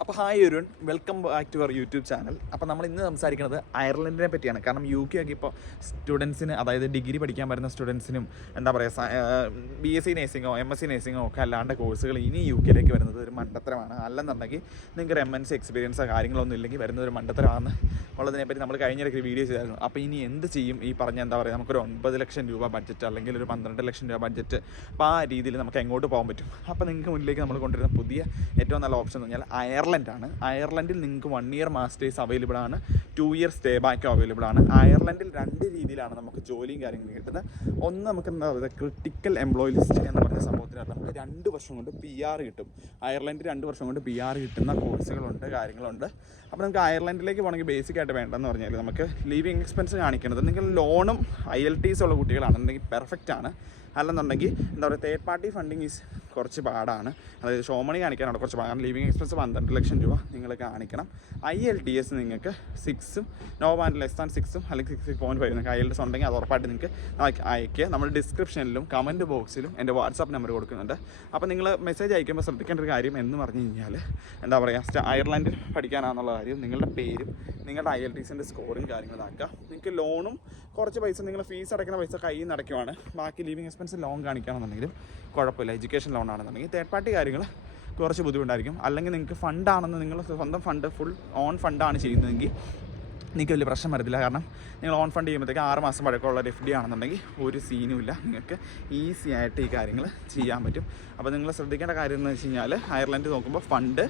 അപ്പോൾ hi everyone, welcome back to our YouTube channel. അപ്പോൾ നമ്മൾ ഇന്ന് സംസാരിക്കുന്നത് അയർലൻഡിനെ പറ്റിയാണ്. കാരണം യു കെ ഒക്കെ ഇപ്പോൾ സ്റ്റുഡൻസിന്, അതായത് ഡിഗ്രി പഠിക്കാൻ വരുന്ന സ്റ്റുഡൻസിനും എന്താ പറയുക, BSc നേഴ്സിങ്ങോ MSc നേഴ്സിങ്ങോ ഒക്കെ അല്ലാണ്ട് കോഴ്സുകൾ ഇനി യു കെയിലേക്ക് വരുന്നത് ഒരു മണ്ടത്തരമാണ്. അല്ലെന്നുണ്ടെങ്കിൽ നിങ്ങൾക്ക് MNC എക്സ്പീരിയൻസോ കാര്യങ്ങളൊന്നും ഇല്ലെങ്കിൽ വരുന്നത് ഒരു മണ്ടത്തരമാണ് ഉള്ളതിനെപ്പറ്റി നമ്മൾ കഴിഞ്ഞിടയ്ക്ക് വീഡിയോ ചെയ്തായിരുന്നു. അപ്പോൾ ഇനി എന്ത് ചെയ്യും ഈ പറഞ്ഞ എന്താ പറയുക, നമുക്കൊരു 9 ലക്ഷം രൂപ ബഡ്ജറ്റ് അല്ലെങ്കിൽ ഒരു 12 ലക്ഷം രൂപ ബഡ്ജറ്റ്, അപ്പോൾ ആ രീതിയിൽ നമുക്ക് എങ്ങോട്ട് പോകാൻ പറ്റും? അപ്പോൾ നിങ്ങൾക്ക് മുന്നിലേക്ക് നമ്മൾ കൊണ്ടുവരുന്ന പുതിയ ഏറ്റവും നല്ല ഓപ്ഷൻ എന്ന് പറഞ്ഞാൽ അയർലൻഡാണ്. അയർലൻഡിൽ നിങ്ങൾക്ക് 1 ഇയർ മാസ്റ്റേഴ്സ് അവൈലബിൾ ആണ്, 2 ഇയർ സ്റ്റേ ബാക്കും അവൈലബിൾ ആണ്. അയർലൻഡിൽ 2 രീതിയിലാണ് നമുക്ക് ജോലിയും കാര്യങ്ങളും കിട്ടുന്നത്. ഒന്ന് നമുക്ക് എന്താ പറയുക, ക്രിട്ടിക്കൽ എംപ്ലോയി ലിസ്റ്റ് എന്ന് പറഞ്ഞ സംഭവത്തിനകത്ത് നമുക്ക് 2 വർഷം കൊണ്ട് PR കിട്ടും. അയർലൻഡിൽ 2 വർഷം കൊണ്ട് PR കിട്ടുന്ന കോഴ്സുകളുണ്ട്, കാര്യങ്ങളുണ്ട്. അപ്പോൾ നമുക്ക് അയർലൻഡിലേക്ക് പോകണമെങ്കിൽ ബേസിക് ആയിട്ട് വേണ്ടതെന്ന് പറഞ്ഞാൽ നമുക്ക് ലിവിങ് എക്സ്പെൻസ് കാണിക്കുന്നത്, നിങ്ങൾ ലോണും IELTS ഉള്ള കുട്ടികളാണെന്നുണ്ടെങ്കിൽ പെർഫെക്റ്റ് ആണ്. അല്ലെന്നുണ്ടെങ്കിൽ എന്താ പറയുക, തേർഡ് പാർട്ടി ഫണ്ടിങ് കുറച്ച് പാടാണ്. അതായത് ഷോ മണി കാണിക്കാനാണ് കുറച്ച് പാടാണ്. ലിവിങ് എക്സ്പെൻസ് 12 ലക്ഷം രൂപ നിങ്ങൾ കാണിക്കണം. IELTS നിങ്ങൾക്ക് 6ഉം നോ ആൻഡ് ലെസ് ദാൻ 6ഉം അല്ലെങ്കിൽ 6.5 നിങ്ങൾക്ക് IELTS ഉണ്ടെങ്കിൽ അത് ഉറപ്പായിട്ട് നിങ്ങൾക്ക് അയക്കുക. നമ്മൾ ഡിസ്ക്രിപ്ഷനിലും കമൻറ്റ് ബോക്സിലും എൻ്റെ വാട്സാപ്പ് നമ്പർ കൊടുക്കുന്നുണ്ട്. അപ്പോൾ നിങ്ങൾ മെസ്സേജ് അയക്കുമ്പോൾ ശ്രദ്ധിക്കേണ്ട ഒരു കാര്യം എന്ന് പറഞ്ഞു കഴിഞ്ഞാൽ എന്താ പറയുക, അയർലൻഡിൽ പഠിക്കാനാണെന്നുള്ള കാര്യം, നിങ്ങളുടെ പേരും നിങ്ങളുടെ IELTSൻ്റെ സ്കോറും കാര്യങ്ങളാക്കുക. നിങ്ങൾക്ക് ലോണും കുറച്ച് പൈസ, നിങ്ങൾ ഫീസ് അടയ്ക്കുന്ന പൈസ കയ്യിൽ നിന്ന് അടയ്ക്കുവാണ്. ബാക്കി ലിവിങ് എക്സ്പെൻസ് ലോൺ കാണിക്കുകയാണെന്നുണ്ടെങ്കിലും കുഴപ്പമില്ല. എഡ്യൂക്കേഷൻ ലോൺ ആണെന്നുണ്ടെങ്കിൽ തേർഡ് പാർട്ടി കാര്യങ്ങൾ കുറച്ച് ബുദ്ധിമുട്ടായിരിക്കും. അല്ലെങ്കിൽ നിങ്ങൾക്ക് ഫണ്ടാണെന്ന്, നിങ്ങൾ സ്വന്തം ഫണ്ട് ഫുൾ ഓൺ ഫണ്ടാണ് ചെയ്യുന്നതെങ്കിൽ നിങ്ങൾക്ക് വലിയ പ്രശ്നം വരത്തില്ല. കാരണം നിങ്ങൾ ഓൺ ഫണ്ട് ചെയ്യുമ്പോഴത്തേക്ക് 6 മാസം പഴക്കമുള്ള FD ആണെന്നുണ്ടെങ്കിൽ ഒരു സീനുമില്ല, നിങ്ങൾക്ക് ഈസി ആയിട്ട് ഈ കാര്യങ്ങൾ ചെയ്യാൻ പറ്റും. അപ്പോൾ നിങ്ങൾ ശ്രദ്ധിക്കേണ്ട കാര്യം എന്ന് വെച്ച് കഴിഞ്ഞാൽ, അയർലൻഡ് നോക്കുമ്പോൾ ഫണ്ട്,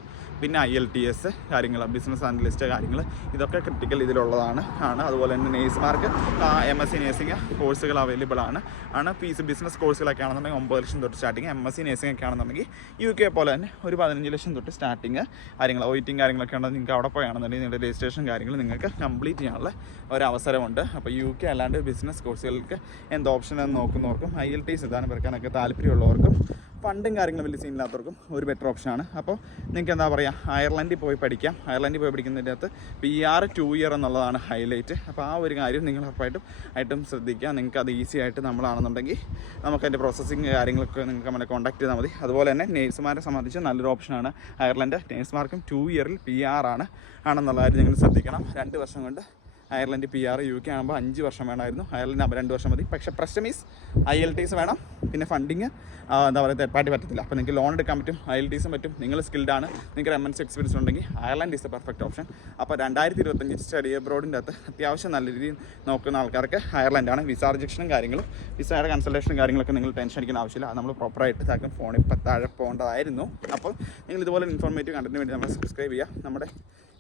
പിന്നെ IELTS കാര്യങ്ങൾ, ബിസിനസ് അനലിസ്റ്റ് കാര്യങ്ങൾ, ഇതൊക്കെ ക്രിട്ടിക്കൽ ഇതിലുള്ളതാണ്. അതുപോലെ തന്നെ നേഴ്സുമാർക്ക് MSc നേഴ്സിംഗ് കോഴ്സുകൾ അവൈലബിൾ ആണ്. ഫീസ് ബിസിനസ് കോഴ്സുകളൊക്കെ ആണെന്നുണ്ടെങ്കിൽ 9 ലക്ഷം തൊട്ട് സ്റ്റാർട്ടിങ്. MSc നേഴ്സിംഗ് ഒക്കെ ആണെന്നുണ്ടെങ്കിൽ UK പോലെ തന്നെ ഒരു 15 ലക്ഷം തൊട്ട് സ്റ്റാർട്ടിങ് കാര്യങ്ങൾ. OIT കാര്യങ്ങളൊക്കെ ഉണ്ടെങ്കിൽ നിങ്ങൾക്ക് അവിടെ പോയാണെന്നുണ്ടെങ്കിൽ നിങ്ങളുടെ രജിസ്ട്രേഷൻ കാര്യങ്ങൾ നിങ്ങൾക്ക് കംപ്ലീറ്റ് ചെയ്യാനുള്ള ഒരവസരമുണ്ട്. അപ്പോൾ UK അല്ലാണ്ട് ബിസിനസ് കോഴ്സുകൾക്ക് എന്ത് ഓപ്ഷൻ എന്ന് നോക്കുന്നവർക്കും IELTS എഴുതാനും വെക്കാനൊക്കെ താല്പര്യമുള്ളവർക്കും ഫണ്ടും കാര്യങ്ങളും വലിയ സീനില്ലാത്തവർക്കും ഒരു ബെറ്റർ ഓപ്ഷനാണ്. അപ്പോൾ നിങ്ങൾക്ക് എന്താ പറയുക, അയർലൻഡിൽ പോയി പഠിക്കാം. അയർലൻഡിൽ പോയി പഠിക്കുന്നതിൻ്റെ അകത്ത് PR 2 ഇയർ എന്നുള്ളതാണ് ഹൈലൈറ്റ്. അപ്പോൾ ആ ഒരു കാര്യം നിങ്ങൾ ഉറപ്പായിട്ടും ശ്രദ്ധിക്കുക. നിങ്ങൾക്ക് അത് ഈസി ആയിട്ട് നമ്മളാണെന്നുണ്ടെങ്കിൽ നമുക്ക് അതിൻ്റെ പ്രോസസ്സിങ് കാര്യങ്ങളൊക്കെ നിങ്ങൾക്ക് നമ്മളെ കോൺടാക്ട് ചെയ്താൽ മതി. അതുപോലെ തന്നെ നേഴ്സുമാരെ സംബന്ധിച്ച് നല്ലൊരു ഓപ്ഷനാണ് അയർലൻഡ്. നേഴ്സുമാർക്കും 2 ഇയറിൽ PR ആണെന്നുള്ള കാര്യം നിങ്ങൾ ശ്രദ്ധിക്കണം. 2 വർഷം കൊണ്ട് അയർലൻഡ് PR, UK ആകുമ്പോൾ 5 വർഷം വേണമായിരുന്നു. അയർലൻഡ് ആകുമ്പോൾ 2 വർഷം മതി. പക്ഷേ പ്രശ്നം മീൻസ് IELTS വേണം, പിന്നെ ഫണ്ടിങ് എന്താ പറയുക, തേർഡ് പാർട്ടി പറ്റത്തില്ല. അപ്പോൾ നിങ്ങൾക്ക് ലോൺ എടുക്കാൻ പറ്റും, IELTSും പറ്റും. നിങ്ങൾ സ്കിൽഡ് ആണ്, നിങ്ങൾക്ക് MNC എക്സ്പീരിയൻസ് ഉണ്ടെങ്കിൽ Ireland is A perfect option. അപ്പോൾ 2025 സ്റ്റഡി അബ്രോഡിൻ്റെ അകത്ത് അത്യാവശ്യം നല്ല രീതിയിൽ നോക്കുന്ന ആൾക്കാർക്ക് അയർലൻഡാണ്. വിസ റിജക്ഷനും കാര്യങ്ങളും വിസയുടെ കൺസൾട്ടേഷനും കാര്യങ്ങളൊക്കെ നിങ്ങൾ ടെൻഷൻ അടിക്കുന്ന ആവശ്യമില്ല. അത് നമ്മൾ പ്രോപ്പറായിട്ട് ഇതാക്കും. ഫോണിൽ താഴെ പോകേണ്ടതായിരുന്നു. അപ്പോൾ നിങ്ങൾ ഇതുപോലെ ഇൻഫോർമേറ്റീവ് കണ്ടന്റിന് വേണ്ടി നമ്മൾ സബ്സ്ക്രൈബ് ചെയ്യുക. നമ്മുടെ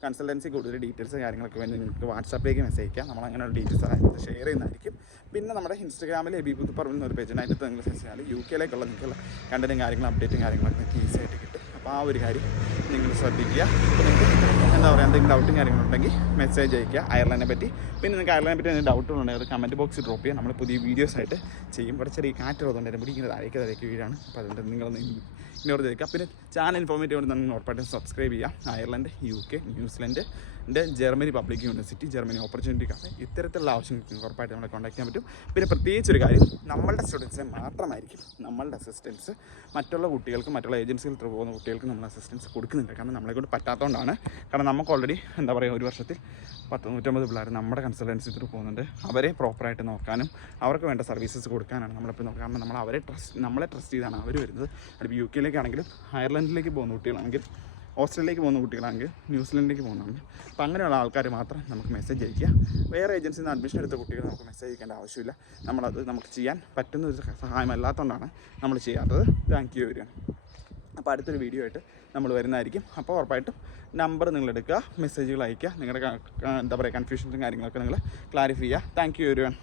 കൺസൾട്ടൻസി കൂടുതൽ ഡീറ്റെയിൽസ് കാര്യങ്ങളൊക്കെ വേണ്ടി നിങ്ങൾക്ക് വാട്സാപ്പിലേക്ക് മെസ്സേജ് അയക്കാം. നമ്മൾ അങ്ങനെയുള്ള ഡീറ്റെയിൽസ് അതിനകത്ത് ഷെയർ ചെയ്യുന്നതായിരിക്കും. പിന്നെ നമ്മുടെ ഇൻസ്റ്റാഗ്രാമിൽ എബി പറമ്പ് ഒരു പേജ് ഉണ്ട്. അതിനകത്ത് നിങ്ങൾ സെർച്ച് ചെയ്താൽ UK നിങ്ങൾക്കുള്ള കണ്ടന്റും കാര്യങ്ങളും അപ്ഡേറ്റും കാര്യങ്ങളൊക്കെ നിങ്ങൾക്ക് ഈസി ആയിട്ട് കിട്ടും. അപ്പോൾ ആ ഒരു കാര്യം നിങ്ങൾ ശ്രദ്ധിക്കുക. അപ്പോൾ നിങ്ങൾക്ക് എന്താ പറയുക, എന്തെങ്കിലും ഡൗട്ടും കാര്യങ്ങളുണ്ടെങ്കിൽ മെസ്സേജ് അയക്കുക അയർലൻഡിനെ പറ്റി. പിന്നെ നിങ്ങൾക്ക് അയർലൻഡിനെ പറ്റി എന്തെങ്കിലും ഡൗട്ടുകളുണ്ടെങ്കിൽ അത് കമൻറ്റ് ബോക്സിൽ ഡ്രോപ്പ് ചെയ്യുക. നമ്മൾ പുതിയ വീഡിയോസ് ആയിട്ട് ചെയ്യും. ഇവിടെ ചെറിയ കാറ്റുള്ളതുകൊണ്ട് എൻ്റെ പിടിക്കുന്നത് താഴേക്ക് വീടാണ്. അപ്പോൾ അതുകൊണ്ട് നിങ്ങളൊന്ന് ഇഗ്നോർ ചെയ്തേക്കുക. പിന്നെ ചാനൽ ഇൻഫോർമേറ്റീവ് കൊണ്ട് നിങ്ങൾ ഉറപ്പായിട്ടും സബ്സ്ക്രൈബ് ചെയ്യുക. Ireland, UK, New Zealand, Germany public university, Germany opportunity cafe, ഇത്തരത്തിലുള്ള ആവശ്യങ്ങൾക്ക് ഉറപ്പായിട്ട് നമ്മളെ കോൺടാക്ട് ചെയ്യാൻ പറ്റും. പിന്നെ പ്രത്യേകിച്ചൊരു കാര്യം, നമ്മളുടെ സ്റ്റുഡൻസിനെ മാത്രമായിരിക്കും നമ്മളുടെ അസിസ്റ്റൻസ് മറ്റുള്ള കുട്ടികൾക്ക്, മറ്റുള്ള ഏജൻസികൾ ത്രൂ പോകുന്ന കുട്ടികൾക്ക് നമ്മൾ അസിസ്റ്റൻസ് കൊടുക്കുന്നുണ്ട്. കാരണം നമ്മളെ കൊണ്ട് പറ്റാത്തതുകൊണ്ടാണ്. കാരണം നമുക്ക് ഓൾറെഡി എന്താ പറയുക, ഒരു വർഷത്തിൽ 100-150 പിള്ളേർ നമ്മുടെ കൺസൾട്ടൻസി ത്രൂ പോകുന്നുണ്ട്. അവരെ പ്രോപ്പറായിട്ട് നോക്കാനും അവർക്ക് വേണ്ട സർവീസസ് കൊടുക്കാനാണ് നമ്മളിപ്പോൾ നോക്കുക. കാരണം നമ്മളെ ട്രസ്റ്റ് ചെയ്താണ് അവർ വരുന്നത്. അതിപ്പോൾ UK-ലേക്കാണെങ്കിലും അയർലൻഡിലേക്ക് പോകുന്ന കുട്ടികളാണെങ്കിൽ, ഓസ്ട്രേലിയയിലേക്ക് പോകുന്ന കുട്ടികളാണെങ്കിൽ, ന്യൂസിലൻഡിലേക്ക് പോകുന്നതാണെങ്കിൽ, അപ്പോൾ അങ്ങനെയുള്ള ആൾക്കാർ മാത്രം നമുക്ക് മെസ്സേജ് അയക്കുക. വേറെ ഏജൻസിയിൽ നിന്ന് അഡ്മിഷൻ എടുത്ത കുട്ടികൾ നമുക്ക് മെസ്സേജ് അയക്കേണ്ട ആവശ്യമില്ല. നമുക്ക് ചെയ്യാൻ പറ്റുന്ന ഒരു സഹായമല്ലാത്തതുകൊണ്ടാണ് നമ്മൾ ചെയ്യാത്തത്. Thank you very much. അപ്പോൾ അടുത്തൊരു വീഡിയോ ആയിട്ട് നമ്മൾ വരുന്നതായിരിക്കും. അപ്പോൾ ഉറപ്പായിട്ടും നമ്പർ നിങ്ങൾ എടുക്കുക, മെസ്സേജുകൾ അയയ്ക്കുക, നിങ്ങളുടെ എന്താ പറയുക കൺഫ്യൂഷൻസും കാര്യങ്ങളൊക്കെ നിങ്ങൾ ക്ലാരിഫൈ ചെയ്യുക. Thank you very much.